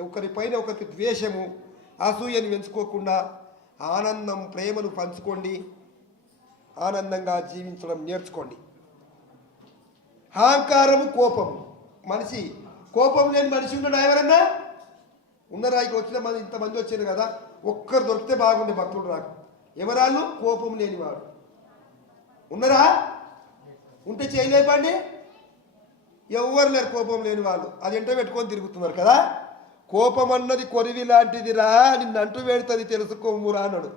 ఒకరిపైన ఒకరికి ద్వేషము అసూయను పెంచుకోకుండా ఆనందం ప్రేమను పంచుకోండి. ఆనందంగా జీవించడం నేర్చుకోండి. అహంకారము కోపం మనిషి కోపం లేని మనిషి ఉన్నాడు ఎవరన్నా? ఉన్నారా? ఇక వచ్చిన మంది ఇంతమంది వచ్చారు కదా. ఒక్కరు దొరికితే బాగుండే భక్తుడు రాక ఎవరాళ్ళు? కోపం లేనివాడు ఉన్నారా? ఉంటే చేయలేపండి. ఎవ్వరు లేరు కోపం లేని వాళ్ళు. అది ఎంట పెట్టుకొని తిరుగుతున్నారు కదా. కోపం అన్నది కొరివి లాంటిదిరా నిన్ను అంటూ పెడుతుంది తెలుసుకోమురా అన్నాడు.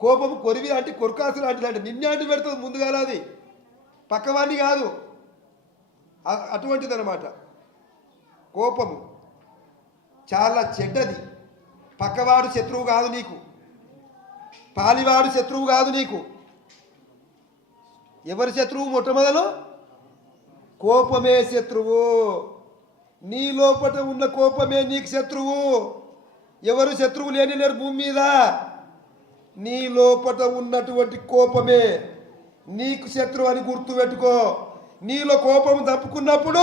కోపం కొరివి అంటే కొరకాసు లాంటిది అంటే నిన్నే అంటూ పెడుతుంది ముందుగా అది. పక్కవాడిని కాదు. అటువంటిది అనమాట కోపము చాలా చెడ్డది. పక్కవాడు శత్రువు కాదు నీకు. పాలివాడు శత్రువు కాదు నీకు. ఎవరి శత్రువు మొట్టమొదలు? కోపమే శత్రువు. నీ లోపట ఉన్న కోపమే నీకు శత్రువు. ఎవరు శత్రువు లేని లేరు భూమి మీద. నీ లోపట ఉన్నటువంటి కోపమే నీకు శత్రువు అని గుర్తుపెట్టుకో నీలో కోపం తప్పుకున్నప్పుడు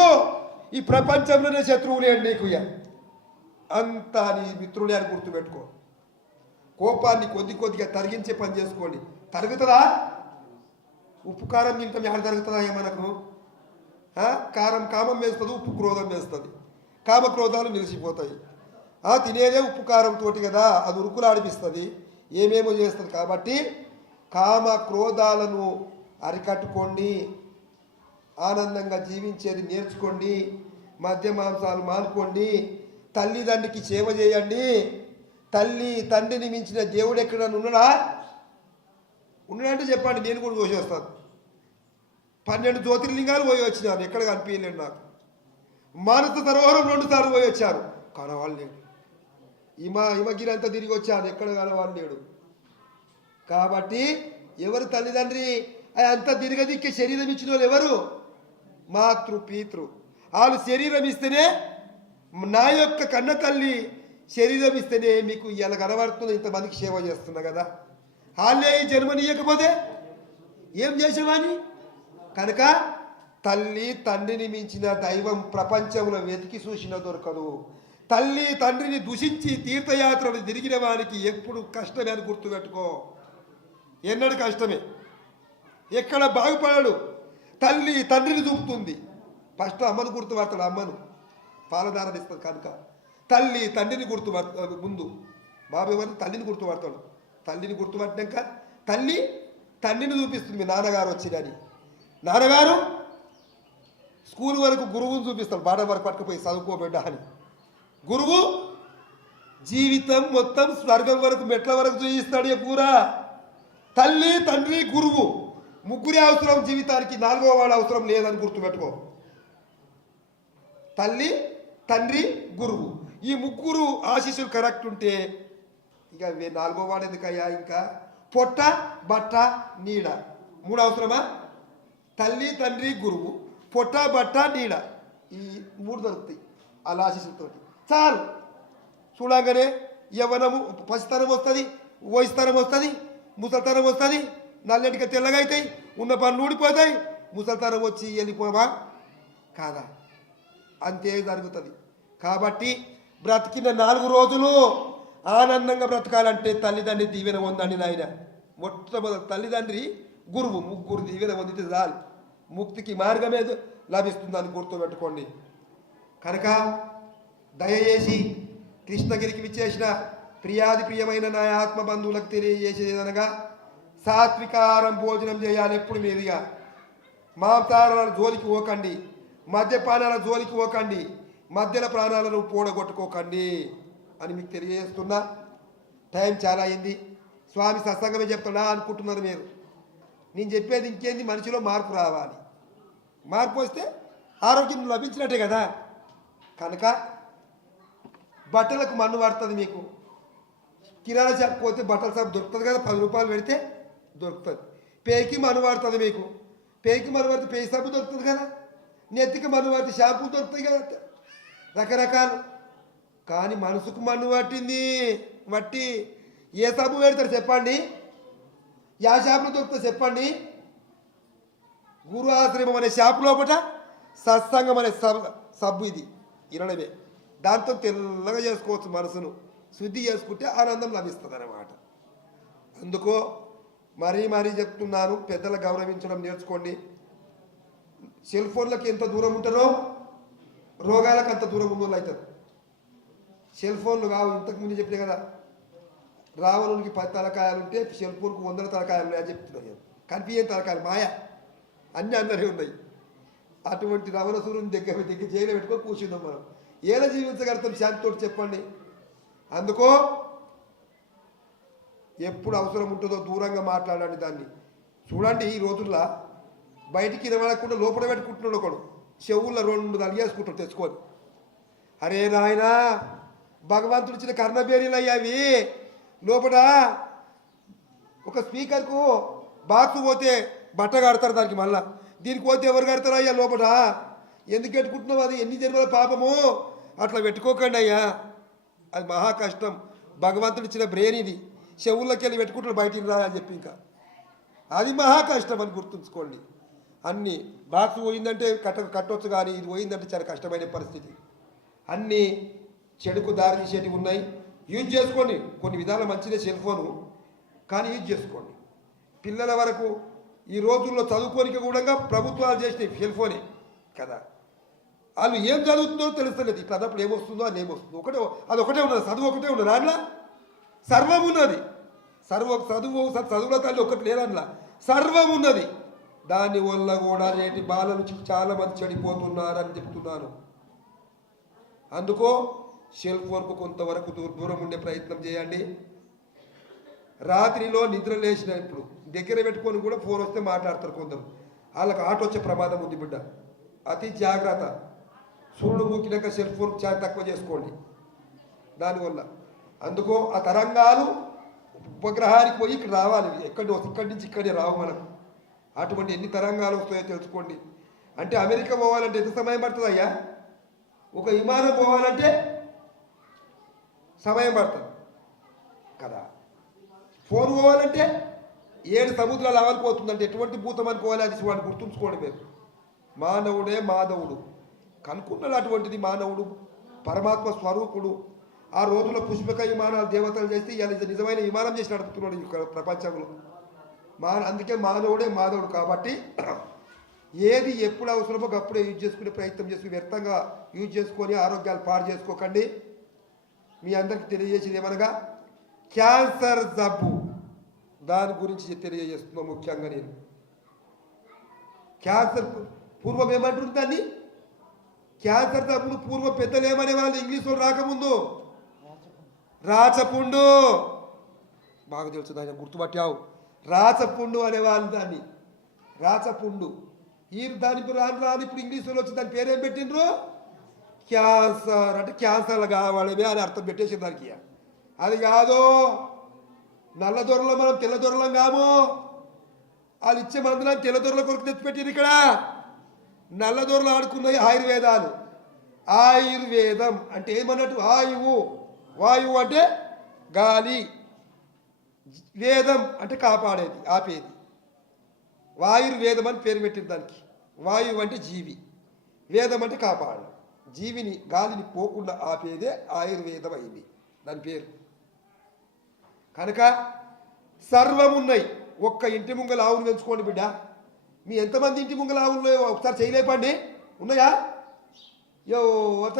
ఈ ప్రపంచంలోనే శత్రువు లేడు నీకు ఇక. అంతా నీ మిత్రుడే అని గుర్తుపెట్టుకో కోపాన్ని కొద్ది కొద్దిగా తరిగించే పని చేసుకోండి. తరుగుతుందా? ఉప్పు కారం తింటాం ఎక్కడ తరుగుతుందా ఏమనకు కారం కామం వేస్తుంది ఉప్పు క్రోధం వేస్తుంది. కామ క్రోధాలు నిలిచిపోతాయి. ఆ తినేదే ఉప్పు కారంతోటి కదా అది ఉరుకులు ఆడిపిస్తుంది. ఏమేమో చేస్తుంది కాబట్టి కామ క్రోధాలను అరికట్టుకోండి ఆనందంగా జీవించేది నేర్చుకోండి మద్య మాంసాలు మానుకోండి తల్లిదండ్రికి సేవ చేయండి. తల్లి తండ్రిని మించిన దేవుడు ఎక్కడన్నా ఉన్నాడా? ఉన్నాడంటే చెప్పండి నేను కూడా పోసి పన్నెండు జ్యోతిర్లింగాలు పోయి వచ్చినాను ఎక్కడ కనిపించలేడు నాకు. మానస సరోవరం రెండు సార్లు పోయి వచ్చారు. కనవాళ్ళు లేడు ఇమ ఇమగిరి అంతా తిరిగి వచ్చాను ఎక్కడ కనవాళ్ళు లేడు కాబట్టి ఎవరు తల్లిదండ్రి? ఆ అంత తిరగదిక్కే శరీరం ఇచ్చిన వాళ్ళు ఎవరు? మాతృ పీతృ. వాళ్ళు శరీరం ఇస్తేనే నా యొక్క కన్న తల్లి శరీరం ఇస్తేనే మీకు ఇలా కనబడుతుంది ఇంతమందికి సేవ చేస్తున్నా కదా. వాళ్ళే జన్మనీయకపోతే జన్మనియకపోతే ఏం చేసేవాని కనుక తల్లి తండ్రిని మించిన దైవం ప్రపంచంలో వెతికి చూసిన దొరకదు. తల్లి తండ్రిని దూషించి తీర్థయాత్రలు తిరిగిన వారికి ఎప్పుడు కష్టమే అని గుర్తుపెట్టుకో. ఎన్నడు కష్టమే. ఎక్కడ బాగుపడడు. తల్లి తండ్రిని చూపుతుంది. ఫస్ట్ అమ్మను గుర్తుపడతాడు అమ్మను. పాలధారణ ఇస్తాడు కనుక. తల్లి తండ్రిని గుర్తుపడతాడు ముందు. బాబు ఎవరిని తల్లిని గుర్తుపడతాడు. తల్లిని గుర్తుపట్టినాక తల్లి తండ్రిని చూపిస్తుంది. మీ నాన్నగారు వచ్చిరని నాన్నగారు స్కూల్ వరకు గురువుని చూపిస్తాడు బాట వరకు పట్టుకుపోయి చదువుకోబిడ్డ అని. గురువు జీవితం మొత్తం స్వర్గం వరకు మెట్ల వరకు చూపిస్తాడు ఏ పూరా తల్లి తండ్రి గురువు ముగ్గురే అవసరం జీవితానికి నాలుగో వాడు అవసరం లేదని గుర్తుపెట్టుకో. తల్లి తండ్రి గురువు. ఈ ముగ్గురు ఆశీస్సులు కరెక్ట్ ఉంటే ఇక నాలుగో వాడు ఎందుకయ్యా ఇంకా? పొట్ట బట్ట నీడ. మూడు అవసరమా? తల్లి తండ్రి గురువు పొట్ట బట్ట నీడ ఈ మూడు దొరుకుతాయి అలా ఆశీస్సులతోటి చాలు. చూడంగానే యవ్వనము పసితనం వస్తుంది వయసుతనం వస్తుంది ముసలితనం వస్తుంది నల్లటిగా తెల్లగా అవుతాయి ఉన్న పనులు ఊడిపోతాయి ముసలితనం వచ్చి వెళ్ళిపోవా? కాదా? అంతే జరుగుతుంది. కాబట్టి బ్రతికిన నాలుగు రోజులు ఆనందంగా బ్రతకాలంటే తల్లిదండ్రి దీవెన ఉందండి నాయన. మొట్టమొదటి తల్లిదండ్రి గురువు ముగ్గురు దీవెన పొందితే చాలు. ముక్తికి మార్గమే లభిస్తుందని గుర్తుపెట్టుకోండి కనుక దయచేసి కృష్ణగిరికి విచ్చేసిన ప్రియాది ప్రియమైన నా ఆత్మ బంధువులకు తెలియజేసేది అనగా సాత్వికారం భోజనం చేయాలి ఎప్పుడు మీదిగా. మాంసాహారాల జోలికి పోకండి. మద్యపానాల జోలికి పోకండి. మధ్యల ప్రాణాలను పూడగొట్టుకోకండి అని మీకు తెలియజేస్తున్నా. టైం చాలా అయింది. స్వామి సత్సంగమే చెప్తున్నా అనుకుంటున్నారు మీరు. నేను చెప్పేది ఇంకేంది? మనిషిలో మార్పు రావాలి. మార్పు వస్తే ఆరోగ్యం లభించినట్టే కదా. కనుక బట్టలకు మన్ను పడుతుంది మీకు. కిరాణా షాప్ పోతే బట్టల షాప్ దొరుకుతుంది కదా పది రూపాయలు పెడితే దొరుకుతుంది. పేకి మన్ను పడుతుంది మీకు. పేకి మన్ను పడితే పేయి సబ్బు దొరుకుతుంది కదా. నెత్తికి మన్ను పడితే షాంపూ దొరుకుతాయి కదా. రకరకాలు. కానీ మనసుకు మన్ను పట్టింది మట్టి ఏ సబ్బు పెడతారు చెప్పండి? యా షాపులు దొరుకుతుంది చెప్పండి? గురు ఆశ్రమం అనే షాప్ లోపల సత్సంగం అనే సబ్ సబ్బు ఇది. ఇరవై దాంతో తెల్లగా చేసుకోవచ్చు మనసును. శుద్ధి చేసుకుంటే ఆనందం లభిస్తుంది అన్నమాట అందుకో మరీ మరీ చెప్తున్నాను పెద్దల గౌరవించడం నేర్చుకోండి. సెల్ ఫోన్లకు ఎంత దూరం ఉంటారో రోగాలకు అంత దూరం ఉన్న అవుతారు సెల్ ఫోన్లు కావు ఇంతకుముందు చెప్పిన కదా. రావణునికి పది తలకాయలు ఉంటే సెల్ ఫోన్కు వందల తలకాయలు ఉన్నాయని చెప్తున్నాను నేను. కనిపించే తలకాయలు మాయ. అన్నీ అందరి ఉన్నాయి. అటువంటి రవణసురుని దగ్గర దగ్గర జైలు పెట్టుకొని కూర్చున్నాం మనం. ఎలా జీవించగలుగుతాం శాంతితోటి చెప్పండి. అందుకో ఎప్పుడు అవసరం ఉంటుందో దూరంగా మాట్లాడండి దాన్ని. చూడండి ఈ రోజుల్లో బయటికి నిలబడకుండా లోపల పెట్టుకుంటున్నాడు ఒకడు. చెవుల్లో రెండు నలిగేసుకుంటాడు తెచ్చుకొని. అరే నాయనా భగవంతుడు ఇచ్చిన కర్ణబేరీలు అయ్యావి లోపల ఒక స్పీకర్కు బాక్స్ పోతే బట్ట కడతారు దానికి మళ్ళా. దీనికి పోతే ఎవరు కడతారు అయ్యా లోపల ఎందుకు పెట్టుకుంటున్నావు అది? ఎన్ని జన్మల పాపము? అట్లా పెట్టుకోకండి అయ్యా. అది మహా కష్టం. భగవంతుడు ఇచ్చిన బ్రెయిన్ ఇది. చెవుల్లోకి వెళ్ళి పెట్టుకుంటాడు బయటికి రా అని చెప్పి ఇంకా. అది మహా కష్టం అని గుర్తుంచుకోండి. అన్నీ బాక్స్ పోయిందంటే కట్ట కట్టొచ్చు కానీ ఇది పోయిందంటే చాలా కష్టమైన పరిస్థితి. అన్నీ చెడుకు దారి తీసేటివి ఉన్నాయి. యూజ్ చేసుకోండి. కొన్ని విధాలు మంచిదే సెల్ ఫోను. కానీ యూజ్ చేసుకోండి. పిల్లల వరకు ఈ రోజుల్లో చదువుకోనికి కూడా ప్రభుత్వాలు చేసినాయి సెల్ ఫోనే కదా. వాళ్ళు ఏం చదువుతుందో తెలుస్తలేదు. ఇట్లా అన్నప్పుడు ఏమొస్తుందో అది ఏమొస్తుందో? ఒకటే అది ఒకటే ఉన్నది. చదువు ఒకటే ఉన్నది. అందులో సర్వం ఉన్నది. సర్వ చదువు చదువుల తల్లి ఒకటి లేదన్నలా సర్వం ఉన్నది. దాని వల్ల కూడా నేటి బాలలు చాలామంది చెడిపోతున్నారని చెప్తున్నాను. అందుకో సెల్ ఫోన్కు కొంతవరకు దూరం ఉండే ప్రయత్నం చేయండి. రాత్రిలో నిద్ర లేచినప్పుడు దగ్గర పెట్టుకొని కూడా ఫోన్ వస్తే మాట్లాడతారు కొందరు. వాళ్ళకి ఆటో వచ్చే ప్రమాదం ఉంది బిడ్డ. అతి జాగ్రత్త. సూర్యుడు మూకినాక సెల్ ఫోన్ చాలా తక్కువ చేసుకోండి. దానివల్ల. అందుకో ఆ తరంగాలు ఉపగ్రహానికి పోయి ఇక్కడ రావాలి. ఎక్కడి ఇక్కడి నుంచి ఇక్కడే రావు మనకు అటువంటి ఎన్ని తరంగాలు వస్తాయో తెలుసుకోండి. అంటే అమెరికా పోవాలంటే ఎంత సమయం పడుతుంది అయ్యా? ఒక విమానం పోవాలంటే సమయం పడుతుంది. కదా? ఫోన్ పోవాలంటే ఏడు సముద్రాలు అవలిపోతుందంటే ఎటువంటి భూతం అనుకోవాలి అది వాడు గుర్తుంచుకోండి మీరు. మానవుడే మాధవుడు కనుక్కున్నాడు అటువంటిది మానవుడు పరమాత్మ స్వరూపుడు. ఆ రోజుల్లో పుష్పక విమానాలు దేవతలు చేస్తే ఇలా నిజమైన విమానం చేసి నడుపుతున్నాడు ఈ ప్రపంచంలో. మా అందుకే మానవుడే మాధవుడు కాబట్టి ఏది ఎప్పుడు అవసరమో అప్పుడే యూజ్ చేసుకునే ప్రయత్నం చేసి వ్యర్థంగా యూజ్ చేసుకొని ఆరోగ్యాలు పాడు చేసుకోకండి. మీ అందరికి తెలియజేసేది ఏమనగా క్యాన్సర్ జబ్బు. దాని గురించి తెలియజేస్తున్నా ముఖ్యంగా నేను. క్యాన్సర్ పూర్వం ఏమంటుంది దాన్ని? క్యాన్సర్ తప్పుడు పూర్వ పెద్దలు ఏమనే వాళ్ళు ఇంగ్లీష్ వాళ్ళు రాకముందు. రాచపుండు. బాగా తెలుసు దాన్ని గుర్తుపట్టావు. రాచపుండు అనేవాళ్ళు దాన్ని. రాచపుండు. ఈ దాని ఇప్పుడు రాను రాని ఇప్పుడు ఇంగ్లీష్ వాళ్ళు వచ్చి దాని పేరేం పెట్టిండ్రు? క్యాన్సర్. అంటే క్యాన్సర్ కావాలమే అని అర్థం పెట్టేసి దానికి అది కాదు. నల్ల దొరలో మనం తెల్ల దొరలం కాము. వాళ్ళు ఇచ్చే మందులను తెల్ల దొరల కొరకు తెచ్చిపెట్టిరు ఇక్కడ. నల్ల దొరలు ఆడుకున్నాయి ఆయుర్వేదాలు. ఆయుర్వేదం అంటే ఏమన్నట్టు ఆయువు వాయువు అంటే గాలి. వేదం అంటే కాపాడేది ఆపేది. వాయుర్వేదం అని పేరు పెట్టిన దానికి. వాయువు అంటే జీవి. వేదం అంటే కాపాడడం. జీవిని గాలిని పోకుండా ఆపేదే ఆయుర్వేదం అయింది. దాని పేరు. కనుక సర్వం ఉన్నాయి ఒక్క ఇంటి ముంగల ఆవును పెంచుకోండి బిడ్డ. మీ ఎంతమంది ఇంటి ముంగల ఆవులు ఒకసారి చేయలేపండి. ఉన్నాయా? యో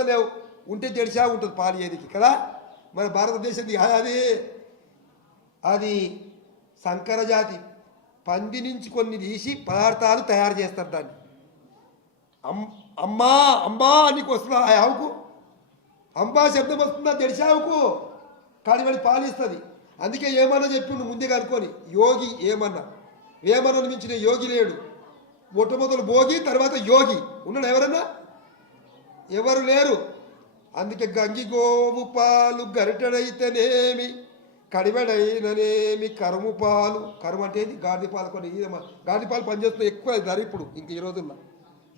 లేవు ఉంటే తెడిచా ఉంటుంది పాలు కదా? మన భారతదేశంది అది. అది సంకర జాతి. పంది నుంచి కొన్ని తీసి పదార్థాలు తయారు చేస్తారు దాన్ని. అమ్ అమ్మా అమ్మా నీకు వస్తుందా ఆ ఆవుకు. అంబా శబ్దం వస్తుందా తెలిసావుకు కానీ వాడి పాలిస్తుంది అందుకే ఏమన్నా చెప్పిండు ముందే కనుక్కొని యోగి ఏమన్నా? వేమన్నను మించిన యోగి లేడు. మొట్టమొదలు భోగి తర్వాత యోగి. ఉన్నాడు ఎవరన్నా? ఎవరు లేరు. అందుకే గంగి గోవు పాలు గరిటడైతేనేమి కడిమెడైననేమి కరుము పాలు. కరుము అంటే ఏంది? గాడిద పాలు కొన్ని ఇదేమో గాడిద పాలు పనిచేస్తున్నాయి ఎక్కువ ధర ఇప్పుడు ఇంక ఈ రోజుల్లో.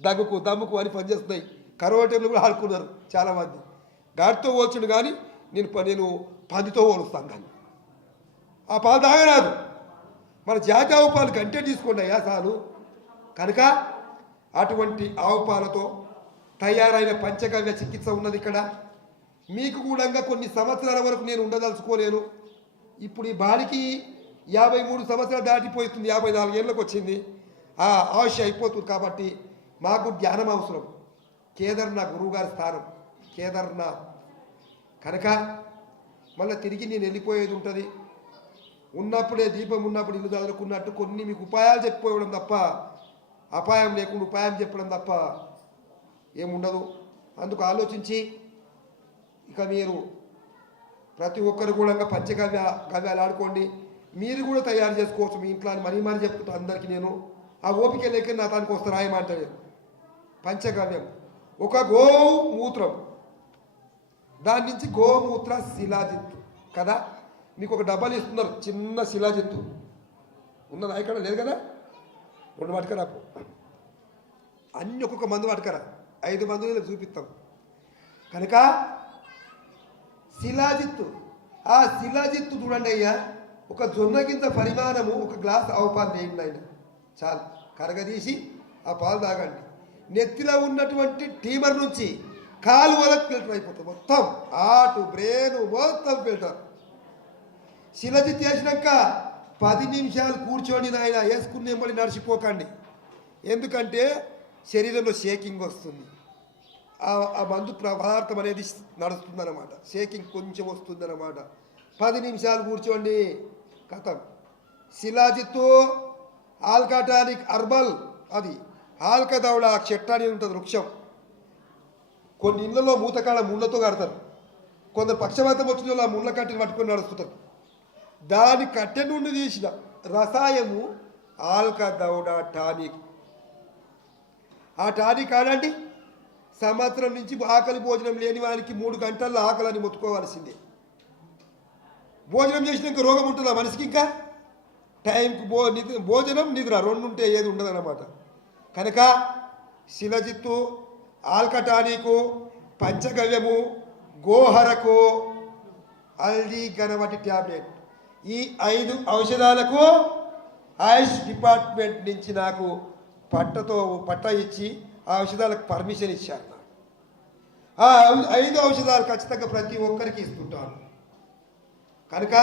దగ్గుకు దమ్ముకు అని పనిచేస్తున్నాయి. కరువు టైంలో కూడా ఆడుకున్నారు చాలామంది. గాడితో పోల్చుండు కానీ నేను ప- నేను పందితో పోలుస్తాను కానీ ఆ పాలు తాగరాదు. మన జాతి ఆవు పాలు గంటే తీసుకోండి అయ్యా చాలు. కనుక అటువంటి ఆవు పాలతో తయారైన పంచగవ్య చికిత్స ఉన్నది ఇక్కడ. మీకు కూడా కొన్ని సంవత్సరాల వరకు నేను ఉండదలుచుకోలేను. ఇప్పుడు ఈ బాడికి యాభై మూడు సంవత్సరాలు దాటిపోతుంది యాభై నాలుగు ఏళ్ళకి వచ్చింది. ఆ ఆశ అయిపోతుంది కాబట్టి మాకు జ్ఞానం అవసరం. కేదర్నా గురువుగారి స్థానం. కేదార్నాథ్. కనుక మళ్ళీ తిరిగి నేను వెళ్ళిపోయేది ఉంటుంది. ఉన్నప్పుడే దీపం ఉన్నప్పుడు ఇల్లు చదువుకున్నట్టు కొన్ని మీకు ఉపాయాలు చెప్పిపోవడం తప్ప అపాయం లేకుండా ఉపాయం చెప్పడం తప్ప ఏముండదు. అందుకు ఆలోచించి ఇక మీరు ప్రతి ఒక్కరు కూడా పంచగవ్య గవ్యాలు ఆడుకోండి. మీరు కూడా తయారు చేసుకోవచ్చు మీ ఇంట్లో అని మరీ మరీ చెప్తుంటా అందరికీ నేను. ఆ ఓపిక లేక నా దానికి వస్తే రాయమంట నేను. పంచగవ్యం. ఒక గోమూత్రం. దాని నుంచి గోమూత్ర శిలాజిత్తు. కదా? మీకు ఒక డబ్బాలు ఇస్తున్నారు. చిన్న శిలాజిత్తు ఉన్న నాయకుడు లేదు కదా? రెండు పట్టుకరా పో. అన్ని ఒక్కొక్క మందు పట్టుకరా ఐదు మందులు చూపిస్తాం. కనుక శిలాజిత్తు ఆ శిలాజిత్తు చూడండి అయ్యా. ఒక జొన్న గింజ పరిమాణము ఒక గ్లాస్ ఆవు పాలు వేయండి ఆయన చాలు. కరగదీసి ఆ పాలు తాగండి. నెత్తిలో ఉన్నటువంటి టీమర్ నుంచి కాలువలకు ఫిల్టర్ అయిపోతుంది మొత్తం ఆటు బ్రెయిన్ మొత్తం ఫిల్టర్. శిలజిత్ చేసినాక పది నిమిషాలు కూర్చోండి నాయన వేసుకుని నడిచిపోకండి. ఎందుకంటే శరీరంలో షేకింగ్ వస్తుంది. ఆ- ఆ మందు పదార్థం అనేది నడుస్తుందన్నమాట. షేకింగ్ కొంచెం వస్తుందన్నమాట. పది నిమిషాలు కూర్చోండి. కథం. శిలాజిత్తు ఆల్కాటానిక్ అర్బల్ అది ఆల్కదౌడ చెట్టు అనేది ఉంటుంది వృక్షం. కొన్ని ఇళ్ళలో మూతకాడ ముళ్ళతో కడతారు. కొందరు పక్షవాతం వచ్చిన వాళ్ళు ఆ ముళ్ళ కట్టిని పట్టుకొని నడుస్తుంటారు. దాని కట్టె నుండి తీసిన రసాయము ఆల్కదౌడా టానిక్. ఆ టానిక్ ఆడండి సంవత్సరం నుంచి ఆకలి భోజనం లేని వారికి మూడు గంటల్లో ఆకలిని మొత్తుకోవాల్సిందే భోజనం చేసినాక రోగం ఉంటుందా మనిషికి ఇంకా? టైంకు భో నిద్ర భోజనం నిద్ర రెండు ఉంటే ఏది ఉండదన్నమాట. కనుక శిలజిత్తు ఆల్కటానికు పంచగవ్యము గోహరకు హల్దీ గణవటి ట్యాబ్లెట్ ఈ ఐదు ఔషధాలకు ఆయుష్ డిపార్ట్మెంట్ నుంచి నాకు పట్టతో పట్ట ఇచ్చి ఆ ఔషధాలకు పర్మిషన్ ఇచ్చారు నాకు. ఆ ఐదు ఔషధాలు ఖచ్చితంగా ప్రతి ఒక్కరికి ఇస్తుంటాను. కనుక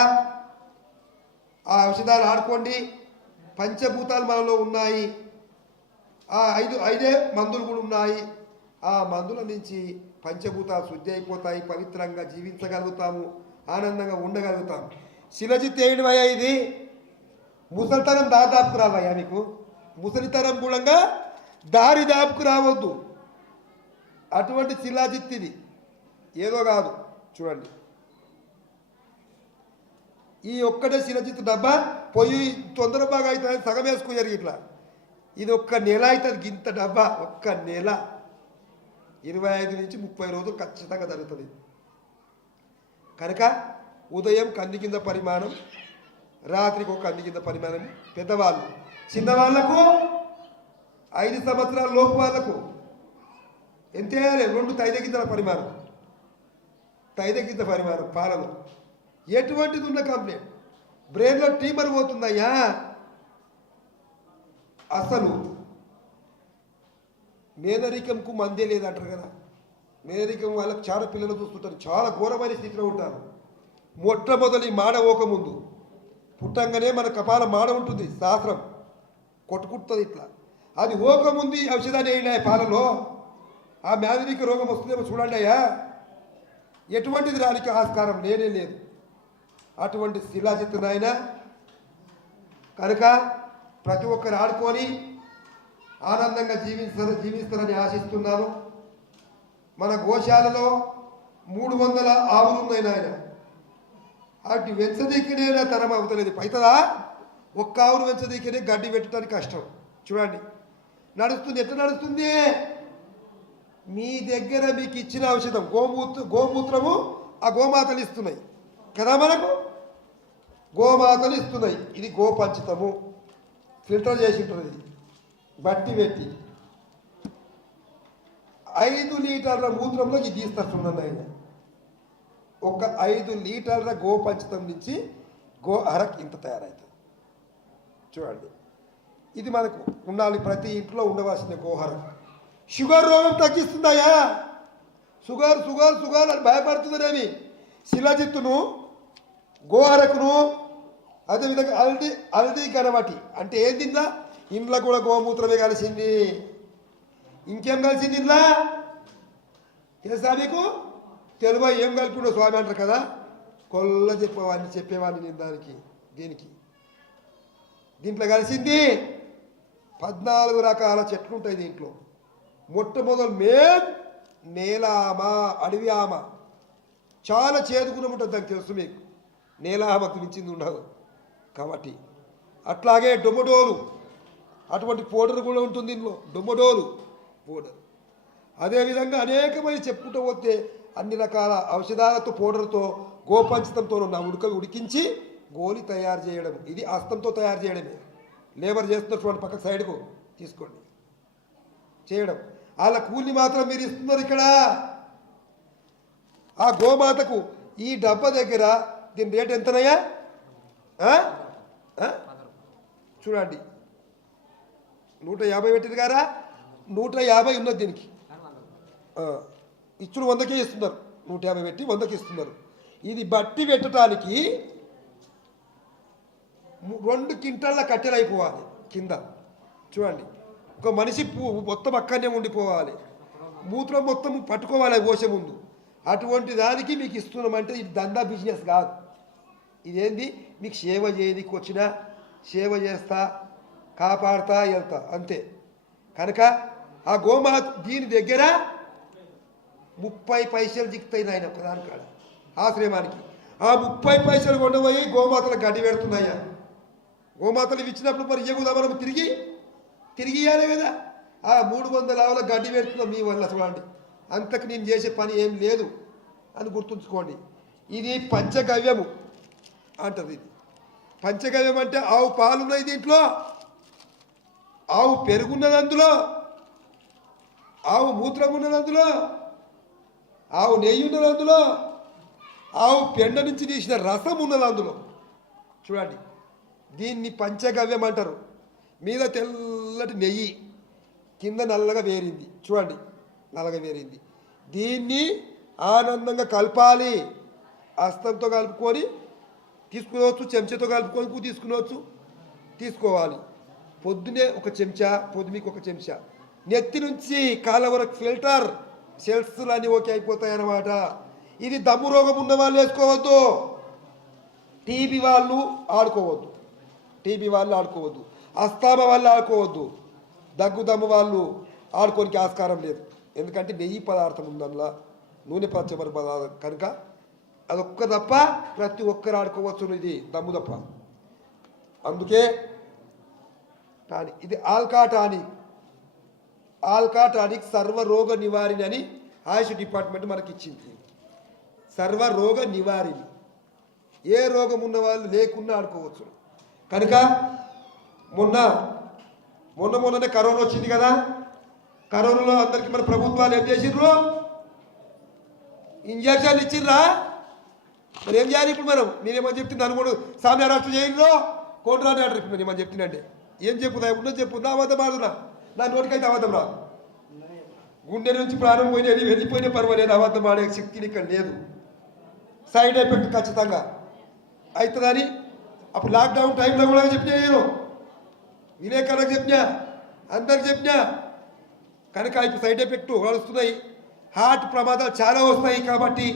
ఆ ఔషధాలు ఆడుకోండి. పంచభూతాలు మనలో ఉన్నాయి. ఆ ఐదు ఐదే మందులు కూడా ఉన్నాయి. ఆ మందుల నుంచి పంచభూతాలు శుద్ధి అయిపోతాయి. పవిత్రంగా జీవించగలుగుతాము. ఆనందంగా ఉండగలుగుతాము. శిలజిత్ ఏడువయ్యా ఇది. ముసలితనం దాదాపుకు రావయ్యా నీకు. ముసలితనం కూడా దారి దాపుకు రావద్దు. అటువంటి శిలాజిత్ ఇది ఏదో కాదు. చూడండి. ఈ ఒక్కటే శిలజిత్ డబ్బా పొయ్యి తొందర బాగా అవుతుంది సగం వేసుకున్నారు ఇట్లా. ఇది ఒక్క నెల అవుతుంది ఇంత డబ్బా ఒక్క నెల. ఇరవై ఐదు నుంచి ముప్పై రోజులు ఖచ్చితంగా జరుగుతుంది. కనుక ఉదయం కంది కింద పరిమాణం రాత్రికి ఒక కంది కింద పరిమాణం. పెద్దవాళ్ళు చిన్నవాళ్ళకు ఐదు సంవత్సరాల లోపు వాళ్ళకు ఎంతే రెండు తైద గింజల పరిమాణం. తైద పరిమాణం పాలన ఎటువంటిది ఉన్న కంప్లైంట్ బ్రెయిన్లో ట్యూమర్ పోతుందయ్యా. అసలు మేనరికంకు మందే లేదంటారు కదా. మేనరికం వాళ్ళకి చాలా పిల్లలు చూస్తుంటారు. చాలా ఘోరమైన స్థితిలో ఉంటారు. మొట్టమొదటి మాడ ఓకముందు పుట్టంగానే మన కపాల మాడ ఉంటుంది శాస్త్రం. కొట్టుకుంటుంది ఇట్లా. అది ఓకముందు ఔషధాన్ని వేయండి పాలలో. ఆ మేనరిక రోగం వస్తుందేమో చూడండి అయ్యా. ఎటువంటిది రానికి ఆస్కారం? లేనే లేదు. అటువంటి శిలాజిత్ నాయన కనుక ప్రతి ఒక్కరు ఆడుకొని ఆనందంగా జీవిస్తారు జీవిస్తారని ఆశిస్తున్నాను. మన గోశాలలో మూడు వందల ఆవులు ఉన్నాయి నాయన. అటు వెంచదీకినే తరం అవుతలేదు. అవుతుందా ఒక్క ఆవును వెంచదీకినే గడ్డి పెట్టడానికి కష్టం. చూడండి. నడుస్తుంది. ఎట్లా నడుస్తుంది? మీ దగ్గర మీకు ఇచ్చిన ఔషధం గోమూత్ర గోమూత్రము ఆ గోమాతలు ఇస్తున్నాయి. కదా మనకు? గోమాతలు ఇస్తున్నాయి. ఇది గోపంచితము. ఫిల్టర్ చేసి ఉంటుంది. బట్టి పెట్టి. ఐదు లీటర్ల మూత్రంలో ఇది చూడండి ఆయన. ఒక ఐదు లీటర్ల గోపంచితం నుంచి గో అరక్ ఇంత తయారవుతుంది చూడండి. ఇది మనకు ఉండాలి ప్రతి ఇంట్లో ఉండవలసిన గోహరం షుగర్ రోగం తగ్గిస్తుందయ్యా. షుగర్ షుగర్ షుగర్ అని భయపడుతుందనేమి. శిలజిత్తును గోహరకును అదేవిధంగా హల్దీ హల్దీ గణవటి అంటే ఏం తిందా? ఇంట్లో కూడా గోమూత్రమే కలిసింది. ఇంకేం కలిసింది ఇంట్లో తెలుసా మీకు? తెలుగు ఏం కలిపిండో స్వామి అంటారు కదా? కొల్ల చెప్పేవాడిని చెప్పేవాడిని నేను దానికి దీనికి. దీంట్లో కలిసింది పద్నాలుగు రకాల చెట్లు ఉంటాయి దీంట్లో. మొట్టమొదలు మేం నేలామా అడవి ఆమ చాలా చేదుకుని ఉంటుంది దానికి తెలుసు మీకు. నేలామకు మించింది ఉండదు. కాబట్టి అట్లాగే డొమ్మడోలు అటువంటి పౌడర్ కూడా ఉంటుంది దీనిలో డొమ్మడోలు పౌడర్. అదేవిధంగా అనేకమైన చెప్పుకుంటూ పోతే అన్ని రకాల ఔషధాలతో పౌడర్తో గోపంచితంతో ఉన్న ఉడుకలు ఉడికించి గోలి తయారు చేయడం ఇది హస్తంతో తయారు చేయడమే. లేబర్ చేస్తున్నటువంటి పక్క సైడ్కు తీసుకోండి. చేయడం. వాళ్ళ కూలి మాత్రం మీరు ఇస్తున్నారు ఇక్కడ. ఆ గోమాతకు ఈ డబ్బా దగ్గర దీని రేట్ ఎంతనయ్యా? చూడండి. నూట యాభై పెట్టింది గారా నూట యాభై ఉన్నది దీనికి. ఇచ్చుడు వందకే ఇస్తున్నారు. నూట యాభై పెట్టి వందకి ఇస్తున్నారు. ఇది బట్టి పెట్టడానికి రెండు కింటాళ్ళ కట్టెలు అయిపోవాలి కింద. చూడండి. ఒక మనిషి మొత్తం అక్కడనే ఉండిపోవాలి. మూత్రం మొత్తం పట్టుకోవాలి పోసే ముందు. అటువంటి దానికి మీకు ఇస్తున్నామంటే ఇది దందా బిజినెస్ కాదు. ఇదేంది? మీకు సేవ చేయడానికి వచ్చినా సేవ చేస్తా కాపాడుతా వెళ్తా. అంతే. కనుక ఆ గోమాత దీని దగ్గర ముప్పై పైసలు దిక్కుతాయి నాయన ఒకదాని కాడ ఆశ్రమానికి. ఆ ముప్పై పైసలు కొండపోయి గోమాతలు గడ్డి పెడుతున్నాయా? గోమాతలు ఇచ్చినప్పుడు మరి ఇవ్వదా మనం తిరిగి తిరిగి ఇవ్వాలి కదా? ఆ మూడు వందల ఆవుల గడ్డి పెడుతున్నాం మీ వల్ల చూడండి. అంతకు నేను చేసే పని ఏం లేదు అని గుర్తుంచుకోండి. ఇది పంచగవ్యము అంటది ఇది. పంచగవ్యం అంటే ఆవు పాలు ఉన్నాయి దీంట్లో ఆవు పెరుగున్నది అందులో ఆవు మూత్రం ఉన్నది అందులో ఆవు నెయ్యి ఉన్నది అందులో ఆవు పెండ నుంచి తీసిన రసం ఉన్నది అందులో. చూడండి దీన్ని పంచగవ్యం అంటారు. మీద తెల్లటి నెయ్యి కింద నల్లగా వేరింది. చూడండి నల్లగా వేరింది. దీన్ని ఆనందంగా కలపాలి. హస్తంతో కలుపుకొని తీసుకునవచ్చు చెంచాతో కలుపుకొని తీసుకునవచ్చు. తీసుకోవాలి. పొద్దునే ఒక చెంచా పొద్దుమికి ఒక చెంచా. నెత్తి నుంచి కాళ్ళ వరకు ఫిల్టర్ సెల్స్లు అని ఓకే అయిపోతాయి అన్నమాట. ఇది దమ్ము రోగం ఉన్న వాళ్ళు వేసుకోవద్దు. టీబీ వాళ్ళు ఆడుకోవద్దు. టీబీ వాళ్ళు ఆడుకోవద్దు. అస్తామ వాళ్ళు ఆడుకోవద్దు. దగ్గు దమ్ము వాళ్ళు ఆడుకోనికి ఆస్కారం లేదు. ఎందుకంటే నెయ్యి పదార్థం ఉందల్లా నూనె పచ్చబడి పదార్థం కనుక అదొక్క తప్ప ప్రతి ఒక్కరు ఆడుకోవచ్చు ఇది దమ్ము తప్ప. అందుకే టానిక్ ఇది ఆల్కా టానిక్ ఆల్కా సర్వ సర్వరోగ నివారిణి అని ఆయుష్ డిపార్ట్మెంట్ మనకి ఇచ్చింది సర్వరోగ నివారిణి. ఏ రోగం ఉన్న వాళ్ళు లేకున్నా ఆడుకోవచ్చు కనుక మొన్న మొన్న మొన్ననే కరోనా వచ్చింది కదా? కరోనాలో అందరికీ మన ప్రభుత్వాలు ఏం చేసిండ్రు ఇంజక్షన్ ఇచ్చిండ్రా మరి ఏం చేయాలి ఇప్పుడు మనం? మీరేమని చెప్తుంది అనుకోడు కూడా సామ్య అరెస్ట్ చేయండి కోట్రాని ఆర్డర్ ఇప్పుడు నేను చెప్తున్నాండి ఏం చెప్పుదా? ఉన్నది చెప్పుదా? అబద్ధం ఆడునా నా నోటికైతే అబద్ధం రా. గుండె నుంచి ప్రాణం పోయినా వెళ్ళిపోయినా పర్వాలేదు అబద్ధం ఆడే శక్తి ఇక్కడ లేదు. సైడ్ ఎఫెక్ట్ ఖచ్చితంగా. అవుతుందని అప్పుడు లాక్డౌన్ టైంలో కూడా చెప్పినా నేను. విలేకరులకు చెప్పినా అందరికి చెప్పినా. కనుక ఇప్పుడు సైడ్ ఎఫెక్ట్ వస్తున్నాయి హార్ట్ ప్రమాదాలు చాలా వస్తాయి కాబట్టి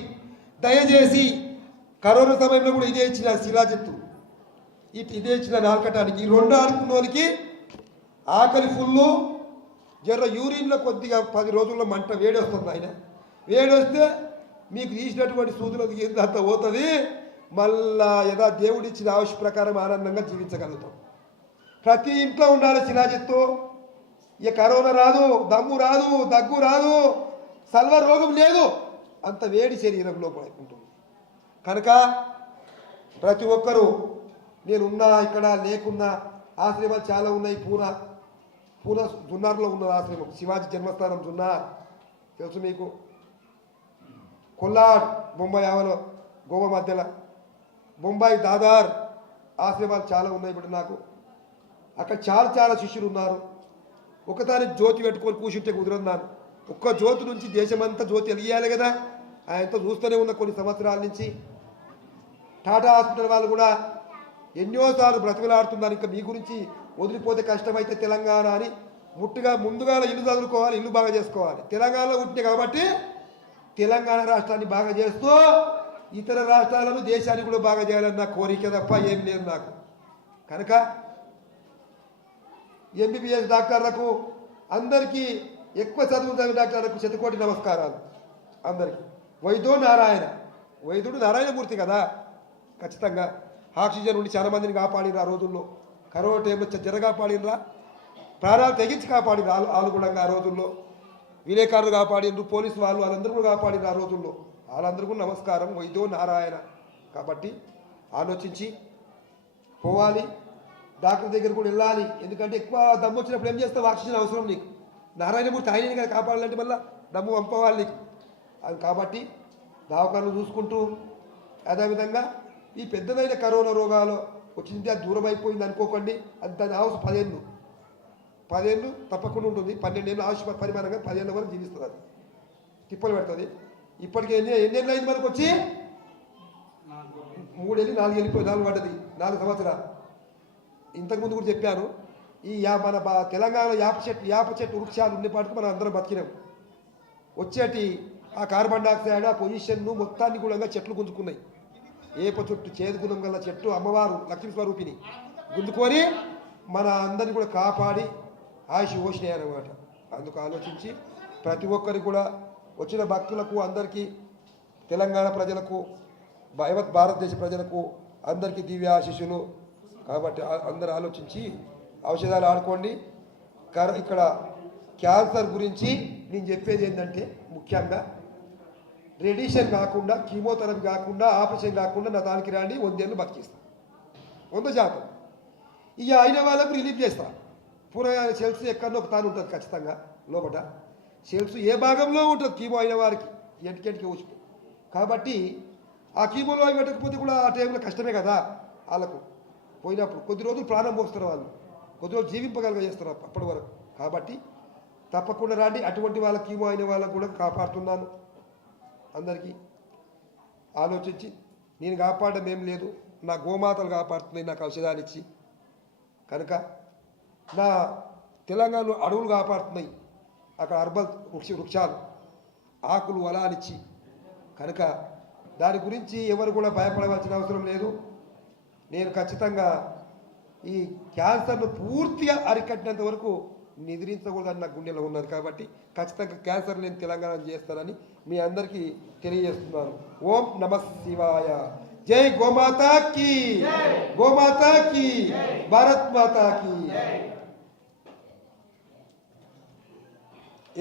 దయచేసి కరోనా సమయంలో కూడా ఇదే ఇచ్చిన శిలాజత్తు. ఇట్ ఇదే ఇచ్చిన నాలుకటానికి ఈ రెండు ఆడుకున్న వాళ్ళకి ఆకలి ఫుల్లు జర యూరిన్లో కొద్దిగా పది రోజుల్లో మంట వేడి వస్తుంది ఆయన. వేడి వస్తే మీకు తీసినటువంటి సూదులకు ఎంత పోతుంది? మళ్ళా యథా దేవుడిచ్చిన ఆవిష ప్రకారం ఆనందంగా జీవించగలుగుతాం. ప్రతి ఇంట్లో ఉండాలి శిలాజిత్తు. ఇక కరోనా రాదు దమ్ము రాదు దగ్గు రాదు సల్వ రోగం లేదు. అంత వేడి శరీరంలో ఉంటుంది. కనుక ప్రతి ఒక్కరూ నేనున్నా ఇక్కడ లేకున్నా ఆశ్రమాలు చాలా ఉన్నాయి పూనా. పూర్వ జున్నార్లో ఉన్న ఆశ్రమం. శివాజీ జన్మస్థానం జున్నార్. తెలుసు మీకు? కొల్లాడ్ బొంబాయి ఆవలో గోవా మధ్యలో. బొంబాయి దాదార్ ఆశ్రమాలు చాలా ఉన్నాయి ఇప్పుడు నాకు. అక్కడ చాలా చాలా శిష్యులు ఉన్నారు. ఒకదాని జ్యోతి పెట్టుకొని కూర్చుంటే కుదరదు ఒక్క జ్యోతి నుంచి దేశమంతా జ్యోతి వెలిగియాలి కదా. ఆయనతో చూస్తూనే ఉన్న కొన్ని సంవత్సరాల నుంచి. టాటా హాస్పిటల్ వాళ్ళు కూడా ఎన్నోసార్లు బ్రతిమలాడుతున్నారు ఇంకా మీ గురించి వదిలిపోతే కష్టమైతే తెలంగాణ అని ముట్టుగా ముందుగా ఇల్లు చదువుకోవాలి ఇల్లు బాగా చేసుకోవాలి. తెలంగాణలో పుట్టిన కాబట్టి తెలంగాణ రాష్ట్రాన్ని బాగా చేస్తూ ఇతర రాష్ట్రాలను దేశాన్ని కూడా బాగా చేయాలని నా కోరిక తప్ప ఏం లేదు నాకు. కనుక ఎంబీబీఎస్ డాక్టర్లకు అందరికీ ఎక్కువ చదువు డాక్టర్లకు శతకోటి నమస్కారాలు. అందరికీ. వైద్యో నారాయణ. వైద్యుడు నారాయణమూర్తి కదా? ఖచ్చితంగా. ఆక్సిజన్ ఉండి చాలా మందిని ఆ రోజుల్లో. కరోనా టైంలో చ- జర కాపాడినరా ప్రాణాలు తెగించి కాపాడిన ఆలుగుణంగా ఆ రోజుల్లో. విలేకరులు కాపాడినరు పోలీసు వాళ్ళు వాళ్ళందరూ కూడా కాపాడిన ఆ రోజుల్లో. వాళ్ళందరికీ కూడా నమస్కారం వైద్యో నారాయణ. కాబట్టి ఆలోచించి పోవాలి. డాక్టర్ దగ్గర కూడా వెళ్ళాలి. ఎందుకంటే ఎక్కువ దమ్ము వచ్చినప్పుడు ఏం చేస్తావు? ఆక్సిజన్ అవసరం నీకు. నారాయణమూర్తి ఆయనని కదా కాపాడాలంటే మళ్ళీ దమ్ము పంపవాలి నీకు. అది కాబట్టి దావకాలను చూసుకుంటూ అదేవిధంగా ఈ పెద్దదైన కరోనా రోగాలు వచ్చింది అది దూరం అయిపోయింది అనుకోకండి. అది దాని ఆవశ్యం పదేళ్ళు. పదేళ్ళు తప్పకుండా ఉంటుంది. పన్నెండేళ్ళు ఆయుష్ పరిమాణంగా పదేళ్ళ వరకు జీవిస్తుంది అది. తిప్పలు పెడుతుంది. ఇప్పటికి ఎన్ని ఎన్నేళ్ళు అయింది మనకు వచ్చి? మూడేళ్ళు నాలుగు వెళ్ళిపోయి నాలుగు పడ్డది. నాలుగు సంవత్సరాలు. ఇంతకుముందు కూడా చెప్పాను. ఈ యా మన బా- తెలంగాణలో యాప చెట్టు యాప చెట్టు వృక్షాలు ఉండేపాటికి మనం అందరం బతికినాం. వచ్చేటి ఆ కార్బన్ డైఆక్సైడ్ ఆ పొజిషన్ను మొత్తాన్ని కూడా చెట్లు గుంజుకున్నాయి. ఏప చుట్టు చేదుగుణం గల చెట్టు అమ్మవారు లక్ష్మీ స్వరూపిణి. గుందుకొని మన అందరిని కూడా కాపాడి ఆయుష్ పోసినాయి అన్నమాట అందుకు ఆలోచించి ప్రతి ఒక్కరికి కూడా వచ్చిన భక్తులకు అందరికీ తెలంగాణ ప్రజలకు యావత్ భారతదేశ ప్రజలకు అందరికీ దివ్య ఆశీస్సులు. కాబట్టి అందరు ఆలోచించి ఔషధాలు ఆడుకోండి. ఇక్కడ క్యాన్సర్ గురించి నేను చెప్పేది ఏంటంటే ముఖ్యంగా రేడియేషన్ కాకుండా కీమోథెరపీ కాకుండా ఆపరేషన్ కాకుండా నా దానికి రాండి వందేళ్ళు బతికిస్తాను వంద శాతం ఇక అయిన వాళ్ళకు రిలీఫ్ చేస్తాను పూరగాయ సెల్స్ ఎక్కడో ఒక తాను ఉంటుంది ఖచ్చితంగా లోపల సెల్స్ ఏ భాగంలో ఉంటుంది కీమో అయిన వారికి ఎంటికెంటికి ఊసిపోయి కాబట్టి ఆ కీమోలో పెట్టకపోతే కూడా ఆ టైంలో కష్టమే కదా వాళ్ళకు. పోయినప్పుడు కొద్ది రోజులు ప్రాణం పోస్తారు వాళ్ళు. కొద్ది రోజులు జీవింపగలగ చేస్తారు అప్పటి వరకు. కాబట్టి తప్పకుండా రాండి అటువంటి వాళ్ళ కీమో అయిన వాళ్ళకు కూడా కాపాడుతున్నాను. అందరికీ ఆలోచించి నేను కాపాడడం ఏం లేదు. నా గోమాతలు కాపాడుతున్నాయి నాకు ఔషధాలు ఇచ్చి. కనుక నా తెలంగాణలో అడవులు కాపాడుతున్నాయి. అక్కడ అర్బల్ వృక్ష వృక్షాలు ఆకులు వలాలిచ్చి కనుక దాని గురించి ఎవరు కూడా భయపడవలసిన అవసరం లేదు. నేను ఖచ్చితంగా ఈ క్యాన్సర్ను పూర్తిగా అరికట్టినంత వరకు నిద్రించకూడదని నా గుండెలో ఉన్నది కాబట్టి ఖచ్చితంగా క్యాన్సర్ నేను తెలంగాణ చేస్తానని మీ అందరికీ తెలియజేస్తున్నాను. ఓం నమ శివాయ. జై గోమాతా కి. గోమాతా కి. భారత్ మాతా కీ.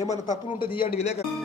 ఏమైనా తప్పులు ఉంటుంది ఇవ్వండి విలేకరు.